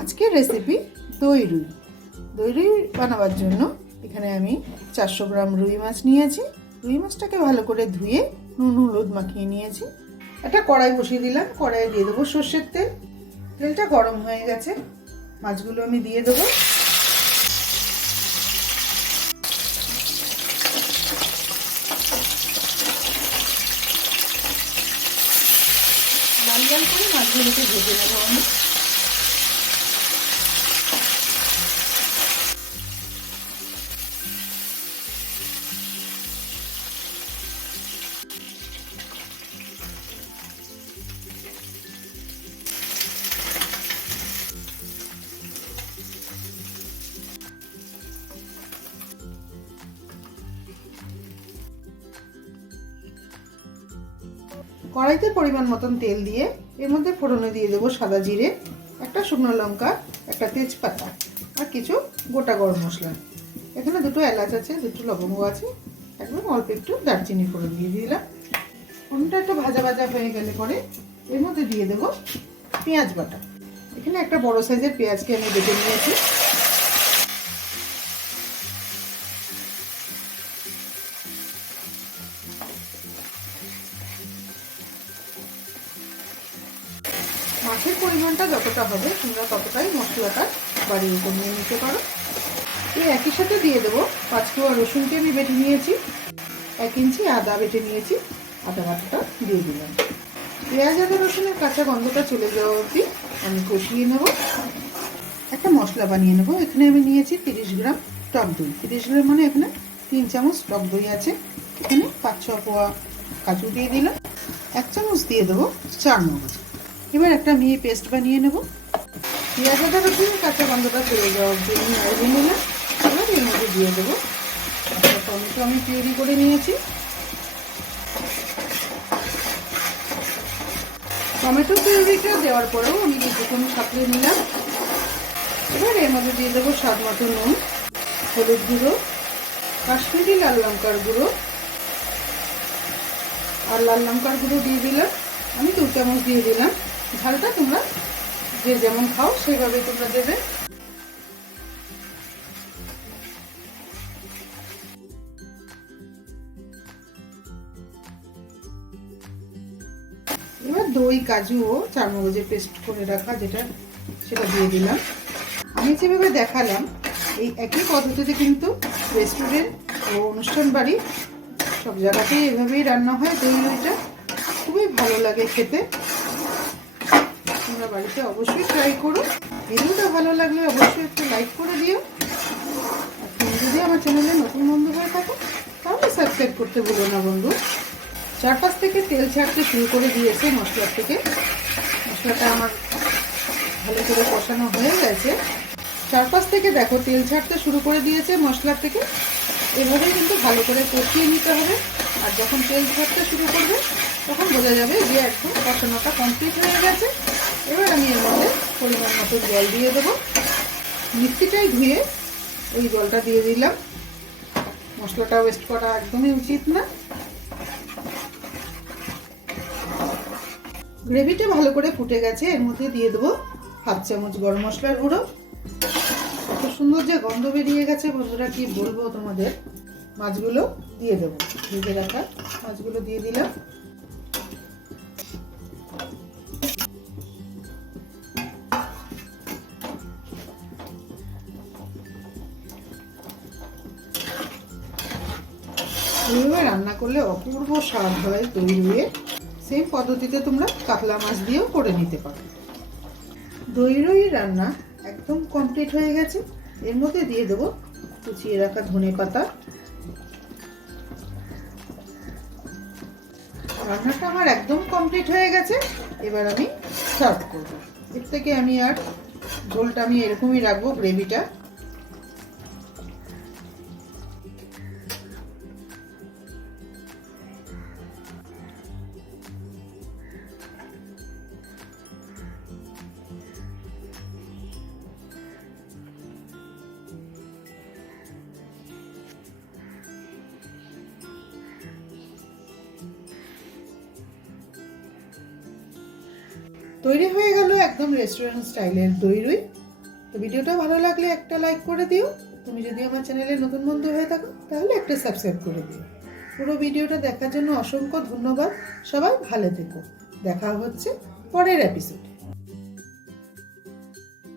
আজকের রেসিপি দই রুই। দই রুই বানাবার জন্য এখানে আমি 400 গ্রাম রুই মাছ নিয়েছি। রুই মাছটাকে ভালো করে ধুয়ে নুন হলুদ মাখিয়ে নিয়েছি। একটা কড়াই বসিয়ে দিলাম। কড়াইয়ে দিয়ে দেবো সর্ষের তেল। তেলটা গরম হয়ে গেছে, মাছগুলো আমি দিয়ে দেবো। লাল লাল করে মাছগুলোকে ভেজে নেবো আমি। কড়াইতে পরিমাণ মতন তেল দিয়ে এর মধ্যে ফোড়নে দিয়ে দেবো সাদা জিরে, একটা শুকনো লঙ্কা, একটা তেজপাতা আর কিছু গোটা গরম মশলা। এখানে দুটো এলাচ আছে, দুটো লবঙ্গ আছে, একদম অল্প একটু দারচিনি ফোড়ন দিয়ে দিলাম। ফোড়নটা একটু ভাজা ভাজা হয়ে গেলে পরে এর মধ্যে দিয়ে দেবো পেঁয়াজ বাটা। এখানে একটা বড় সাইজের পেঁয়াজকে আমি বেটে নিয়েছি। মাছের পরিমাণটা যতটা হবে তোমরা ততটাই মশলাটা বাড়িয়ে কমিয়ে নিতে পারো। এই একই সাথে দিয়ে দেবো 5 কোয়া রসুনকে আমি বেটে নিয়েছি, 1 ইঞ্চি আদা বেটে নিয়েছি, আদা বাটাটা দিয়ে দিলাম। পেঁয়াজ আদা রসুনের কাঁচা গন্ধটা চলে যাওয়া অবধি আমি কষিয়ে নেব। একটা মশলা বানিয়ে নেব। এখানে আমি নিয়েছি 30 গ্রাম টক দই। 30 গ্রাম মানে এখানে 3 চামচ টক দই আছে। এখানে 5-6 কোয়া কাজু দিয়ে দিলাম, 1 চামচ দিয়ে দেবো চারমগজ। এবার একটা মিহি পেস্ট বানিয়ে নেব। পেঁয়াজ আদা রসুনের কাঁচা গন্ধটা চলে যাওয়া অবধি আমি ভেজে নিলাম। এবার এর মধ্যে দিয়ে দেবো একটা টমেটো আমি পিউরি করে নিয়েছি। টমেটো পিউরিটা দেওয়ার পরেও আমি কিছুক্ষণ সাঁতলে নিলাম। এবার এর মধ্যে দিয়ে দেবো স্বাদ মতো নুন, হলুদ গুঁড়ো, কাশ্মীরি লাল লঙ্কার গুঁড়ো আর লাল লঙ্কার গুঁড়ো দিয়ে দিলাম। আমি 2 চামচ দিয়ে দিলাম। ঝালটা তোমরা যে যেমন খাও সেভাবে তোমরা দেবে। এবার দই, কাজু ও চারমগজের পেস্ট করে রাখা সেটা দিয়ে দিলাম। আমি যেভাবে দেখালাম এই একই পদ্ধতিতে কিন্তু রেস্টুরেন্ট ও অনুষ্ঠান বাড়ি সব জায়গাতেই এভাবেই রান্না হয়। দই রুইটা খুবই ভালো লাগে খেতে। তোমরা বাড়িতে অবশ্যই ট্রাই করো। ভিডিওটা ভালো লাগলে অবশ্যই একটু লাইক করে দিও। আর তুমি যদি আমার চ্যানেলে নতুন বন্ধু হয়ে থাকো তাহলে সাবস্ক্রাইব করতে ভুলো না বন্ধু। চারপাশ থেকে তেল ছাড়তে শুরু করে দিয়েছে মশলার থেকে। মশলাটা আমার ভালো করে কষানো হয়ে গেছে। চারপাশ থেকে দেখো তেল ছাড়তে শুরু করে দিয়েছে মশলার থেকে। এভাবেই কিন্তু ভালো করে কষিয়ে নিতে হবে। আর যখন তেল ছাড়তে শুরু করবে তখন বোঝা যাবে যে একদম কষানোটা কমপ্লিট হয়ে গেছে। এবার আমি এর মধ্যে পরিমাণ মতো জল দিয়ে দেবো। মিক্সিটাই ধুয়ে ওই জলটা দিয়ে দিলাম। মশলাটা ওয়েস্ট করা একদমই উচিত না। গ্রেভিটা ভালো করে ফুটে গেছে। এর মধ্যে দিয়ে দেবো 1/2 চামচ গরম মশলার গুঁড়ো। কত সুন্দর যে গন্ধ বেরিয়ে গেছে বন্ধুরা, কি বলবো তোমাদের। মাছগুলো দিয়ে দেবো, ভেজে রাখা মাছগুলো দিয়ে দিলাম। এইভাবে রান্না করলে অপূর্ব স্বাদ হয় দই রুইয়ের। সেম পদ্ধতিতে তোমরা কাতলা মাছ দিয়েও করে নিতে পারো। দই রুই রান্না একদম কমপ্লিট হয়ে গেছে। এর মধ্যে দিয়ে দেবো কুচিয়ে রাখা ধনে পাতা। রান্নাটা আমার একদম কমপ্লিট হয়ে গেছে। এবার আমি সার্ভ করব। এর থেকে আমি আর ঝোলটা আমি এরকমই রাখবো, গ্রেভিটা। তৈরি হয়ে গেল একদম রেস্টুরেন্ট স্টাইলের দই রুই। তো ভিডিওটা ভালো লাগলে একটা লাইক করে দিও। তুমি যদি আমার চ্যানেলে নতুন বন্ধু হয়ে থাকো তাহলে একটা সাবস্ক্রাইব করে দিও। পুরো ভিডিওটা দেখার জন্য অসংখ্য ধন্যবাদ। সবাই ভালো থেকো। দেখা হচ্ছে পরের এপিসোডে।